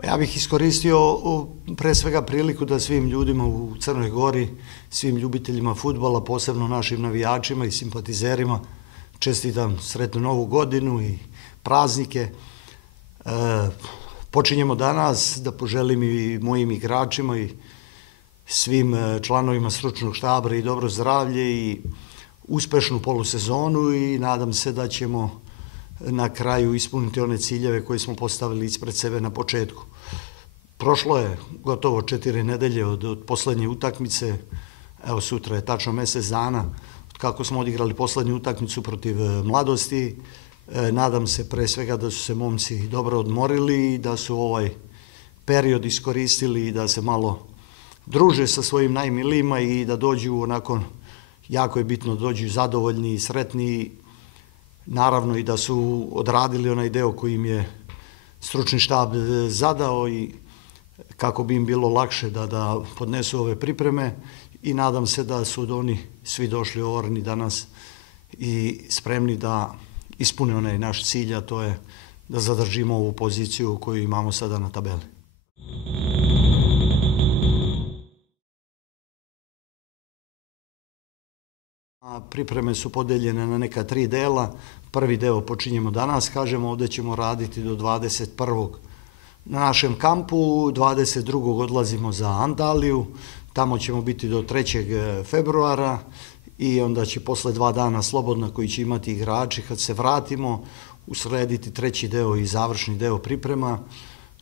Ja bih iskoristio pre svega priliku da svim ljudima u Crnoj Gori, svim ljubiteljima fudbala, posebno našim navijačima i simpatizerima, čestitam sretnu Novu godinu i praznike. Počinjemo danas, da poželim i mojim igračima i svim članovima stručnog štaba i dobro zdravlje i uspešnu polusezonu i nadam se da ćemo na kraju ispuniti one ciljeve koje smo postavili ispred sebe na početku. Prošlo je gotovo 4 nedelje od poslednje utakmice, evo sutra je tačno mesec dana od kako smo odigrali poslednju utakmicu protiv Mladosti. Nadam se pre svega da su se momci dobro odmorili i da su ovaj period iskoristili i da se malo druže sa svojim najmilijima i da dođu onako, jako je bitno, dođu zadovoljni i sretni, naravno i da su odradili onaj deo koji im je stručni štab zadao i kako bi im bilo lakše da podnesu ove pripreme i nadam se da su oni svi došli orni danas i spremni da ispune onaj naš cilj, a to je da zadržimo ovu poziciju koju imamo sada na tabeli. Pripreme su podeljene na neka 3 dela. Prvi deo počinjemo danas, kažemo, ovde ćemo raditi do 21. na našem kampu, 22. odlazimo za Antaliju, tamo ćemo biti do 3. februara i onda će posle 2 dana slobodna koji će imati igrači kad se vratimo uslediti 3. deo i završni deo priprema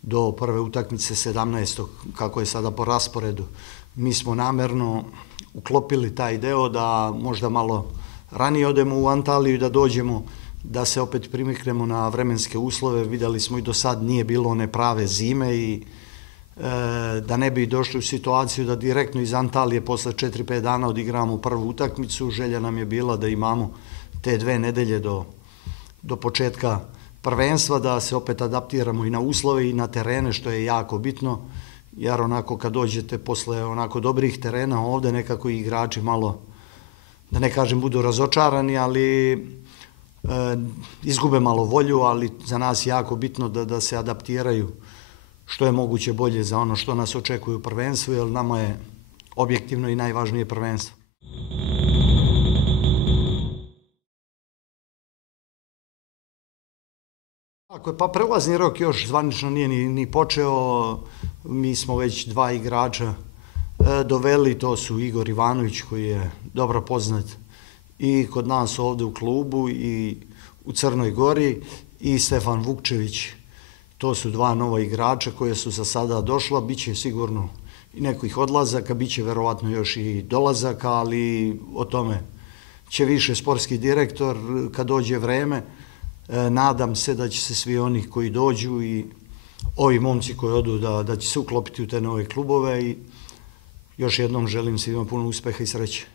do prve utakmice 17. kako je sada po rasporedu. Mi smo namerno uklopili taj deo da možda malo ranije odemo u Antaliju i da dođemo, da se opet primiknemo na vremenske uslove. Videli smo i do sad nije bilo one prave zime i da ne bi došli u situaciju da direktno iz Antalije posle 4-5 dana odigramo prvu utakmicu. Želja nam je bila da imamo te 2 nedelje do početka prvenstva, da se opet adaptiramo i na uslove i na terene, što je jako bitno, jer onako kad dođete posle onako dobrih terena ovde, nekako i igrači malo, da ne kažem budu razočarani, ali izgube malo volju, ali za nas je jako bitno da se adaptiraju što je moguće bolje za ono što nas očekuje u prvenstvu, jer nama je objektivno i najvažnije prvenstvo. Pa prelazni rok još zvanično nije ni počeo, mi smo već 2 igrača doveli, to su Igor Ivanović koji je dobro poznat i kod nas ovde u klubu i u Crnoj Gori i Stefan Vukčević. To su 2 nova igrača koje su za sada došla, bit će sigurno i nekih odlazaka, bit će verovatno još i dolazaka, ali o tome će više sportski direktor kad dođe vreme. Nadam se da će se svi oni koji dođu i ovi momci koji odu da će se uklopiti u te nove klubove i još jednom želim svima puno uspeha i sreće.